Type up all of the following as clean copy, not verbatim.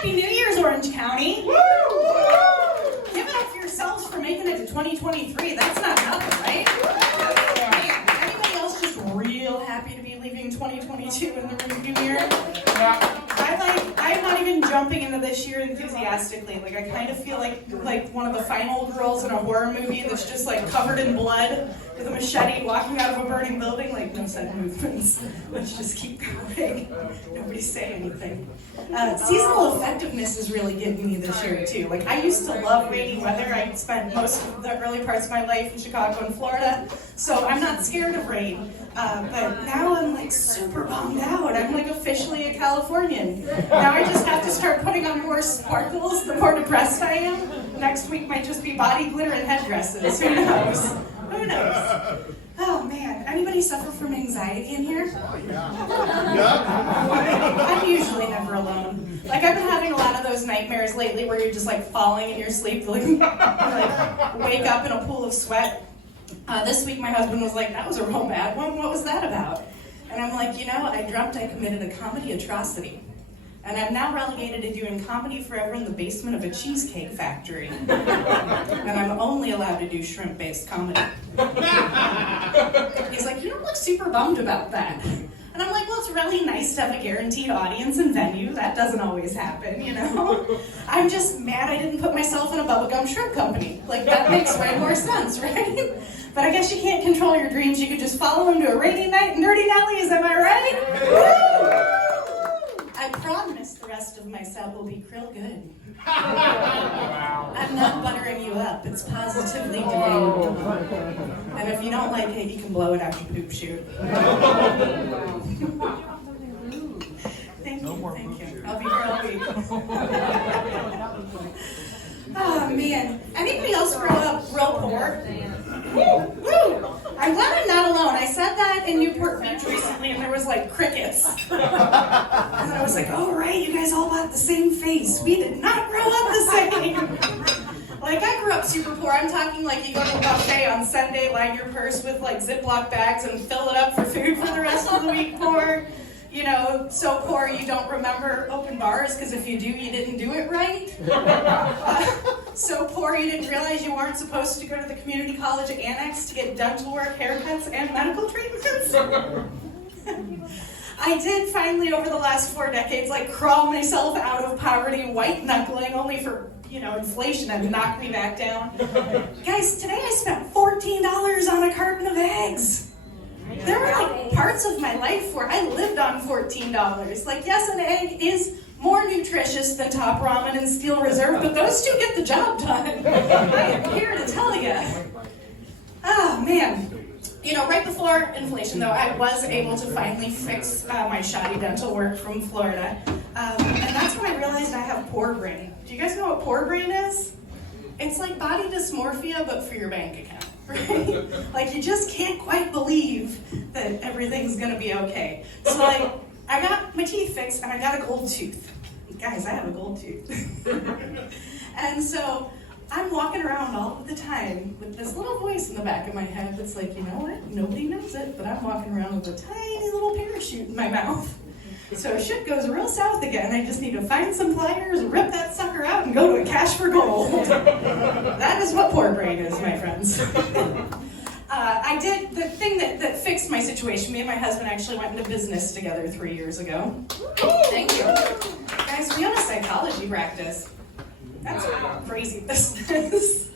Happy New Year's, Orange County! Woo! Give it up for yourselves for making it to 2023. That's not nothing, right? Man, anybody else just real happy to be leaving 2022 in the rearview mirror? I'm not even jumping into this year enthusiastically. Like, I kind of feel like one of the final girls in a horror movie that's just like covered in blood with a machete walking out of a burning building. Like, no sudden movements. Let's just keep going. Nobody say anything. Seasonal effectiveness is really getting me this year too. Like, I used to love rainy weather. I spent most of the early parts of my life in Chicago and Florida, so I'm not scared of rain. But now I'm like super bummed out. I'm like officially a Californian. Now I just have to start putting on more sparkles the more depressed I am. Next week might just be body glitter and headdresses. Who knows? Who knows? Oh man, anybody suffer from anxiety in here? I'm usually never alone. Like, I've been having a lot of those nightmares lately where you're just like falling in your sleep, like wake up in a pool of sweat. This week my husband was like, that was a real bad one. What was that about? And I'm like, I dreamt I committed a comedy atrocity. And I'm now relegated to doing comedy forever in the basement of a cheesecake factory. And I'm only allowed to do shrimp-based comedy. He's like, you don't look super bummed about that. And I'm like, well, it's really nice to have a guaranteed audience and venue. That doesn't always happen, I'm just mad I didn't put myself in a bubblegum shrimp company. Like, that makes way more sense, right? But I guess you can't control your dreams. You could just follow them to a rainy night in Durty Nelly's, am I right? Woo! I promise the rest of my set will be real good. I'm not buttering you up. It's positively debatable. And if you don't like it, you can blow it after poop shoot. Thank you. I'll be real weak. Oh man. Anybody else grow up real poor? Woo! I'm glad I'm not alone. I said that in Newport Beach recently and there was like crickets. And then I was like, oh right, you guys all bought the same face. We did not grow up the same. Like, I grew up super poor. I'm talking like you go to a buffet on Sunday, line your purse with like Ziploc bags and fill it up for food for the rest of the week poor. So poor you don't remember open bars because if you do, you didn't do it right. So poor you didn't realize you weren't supposed to go to the community college annex to get dental work, haircuts, and medical treatments. I did finally, over the last 4 decades, like crawl myself out of poverty, white knuckling, only for inflation had knocked me back down. Guys, today I spent $14 on a carton of eggs. There were like parts of my life where I lived on $14. Like, yes, an egg is more nutritious than Top Ramen and Steel Reserve, but those two get the job done. I am here to tell you. Oh, man. Right before inflation, though, I was able to finally fix my shoddy dental work from Florida. And that's when I realized I have poor brain. Do you guys know what poor brain is? It's like body dysmorphia, but for your bank account. Right? Like, you just can't quite believe that everything's gonna be okay. So like, I got my teeth fixed and I got a gold tooth. Guys, I have a gold tooth. And so I'm walking around all the time with this little voice in the back of my head that's like, you know what? Nobody knows it, but I'm walking around with a tiny little parachute in my mouth. So if shit goes real south again, I just need to find some pliers, rip that sucker out, and go to a cash for gold. That is what poor brain is, my friends. I did the thing that fixed my situation. Me and my husband actually went into business together 3 years ago. Thank you. Guys, we own a psychology practice. That's how crazy this is.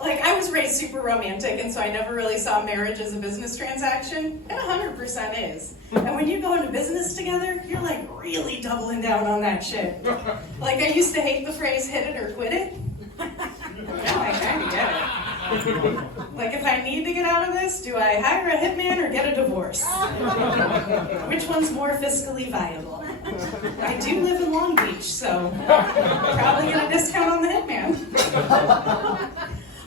Like, I was raised super romantic, and so I never really saw marriage as a business transaction. It 100% is. And when you go into business together, you're like really doubling down on that shit. Like, I used to hate the phrase hit it or quit it. Now I kind of get it. Like, if I need to get out of this, do I hire a hitman or get a divorce? Which one's more fiscally viable? I do live in Long Beach, so probably get a discount on the hitman.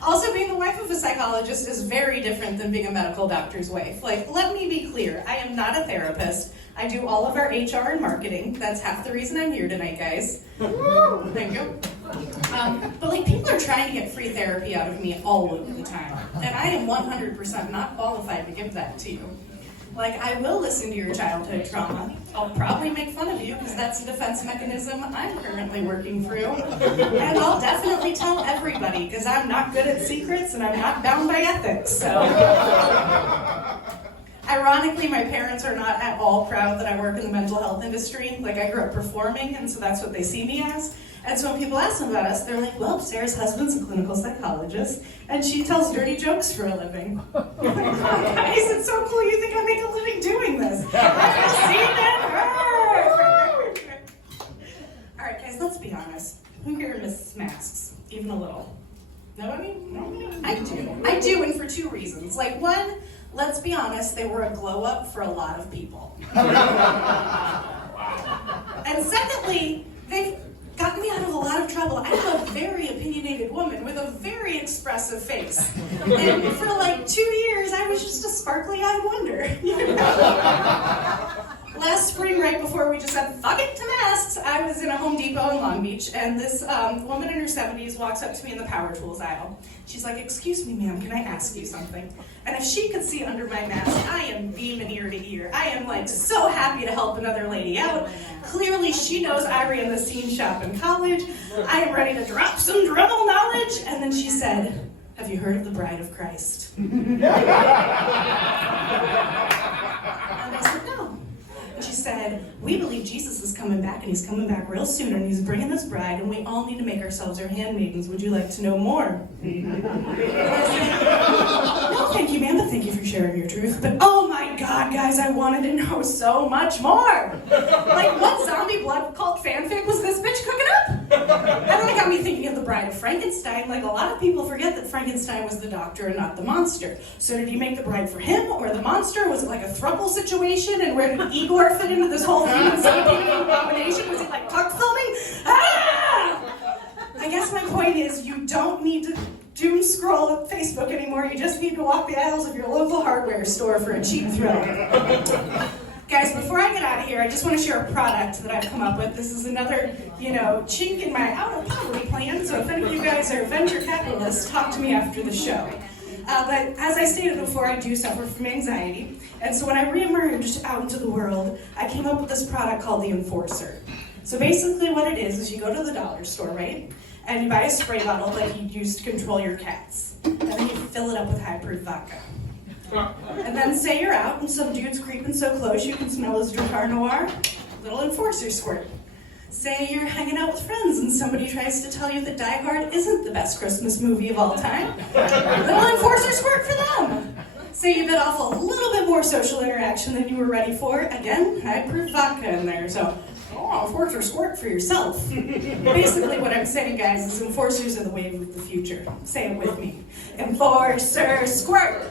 Also, being the wife of a psychologist is very different than being a medical doctor's wife. Like, let me be clear, I am not a therapist. I do all of our HR and marketing. That's half the reason I'm here tonight, guys. Thank you. But like, people are trying to get free therapy out of me all of the time. And I am 100% not qualified to give that to you. Like, I will listen to your childhood trauma. I'll probably make fun of you because that's a defense mechanism I'm currently working through. And I'll definitely tell everybody because I'm not good at secrets and I'm not bound by ethics, so. Ironically, my parents are not at all proud that I work in the mental health industry. Like, I grew up performing, and so that's what they see me as. And so when people ask them about us, they're like, well, Sarah's husband's a clinical psychologist, and she tells dirty jokes for a living. I'm like, oh, guys, it's so cool you think I make a living doing this. I've seen it. All right, guys, let's be honest. Who here misses masks? Even a little? Nobody? No? I do, and for two reasons. Like, one, let's be honest, they were a glow-up for a lot of people. And secondly, they've gotten me out of a lot of trouble. I'm a very opinionated woman with a very expressive face. And for like 2 years, I was just a sparkly-eyed wonder. You know? Last spring, right before we just said, fuck it to masks, I was in a Home Depot in Long Beach, and this woman in her 70s walks up to me in the power tools aisle. She's like, excuse me, ma'am, can I ask you something? And if she could see under my mask, I am beaming ear to ear. I am like so happy to help another lady out. Clearly, she knows I ran the scene shop in college. I am ready to drop some Dremel knowledge. And then she said, have you heard of the Bride of Christ? And I said, no. She said, we believe Jesus is coming back, and he's coming back real soon, and he's bringing this bride, and we all need to make ourselves her handmaidens. Would you like to know more? And I said, no, thank you, ma'am, but thank you for sharing your truth. But oh my God, guys, I wanted to know so much more. Like, what zombie blood cult fanfic was this bitch cooking up? And then it got me thinking of the Bride of Frankenstein. Like, a lot of people forget that Frankenstein was the doctor and not the monster. So did he make the bride for him or the monster? Was it like a throuple situation? And where did Igor fit into this whole human centipede combination? Was he like tuck filming? Ah! I guess my point is you don't need to doom scroll up Facebook anymore. You just need to walk the aisles of your local hardware store for a cheap thrill. Guys, before I get out of here, I just want to share a product that I've come up with. This is another, chink in my out-of-poverty plan, so if any of you guys are venture capitalists, talk to me after the show. But as I stated before, I do suffer from anxiety, and so when I reemerged out into the world, I came up with this product called the Enforcer. So basically what it is you go to the dollar store, right? And you buy a spray bottle like you use to control your cats. And then you fill it up with high-proof vodka. And then say you're out and some dude's creeping so close you can smell his Durty Noir, little Enforcer squirt. Say you're hanging out with friends and somebody tries to tell you that Die Hard isn't the best Christmas movie of all time, little Enforcer squirt for them. Say you bit off a little bit more social interaction than you were ready for, again, high-proof vodka in there, so Enforcer squirt for yourself. Basically what I'm saying, guys, is Enforcers are the wave of the future. Say it with me. Enforcer squirt!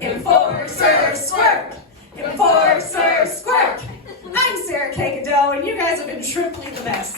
Enforcer squirt! Enforcer squirt! I'm Sarah Kagado, and you guys have been triply the best.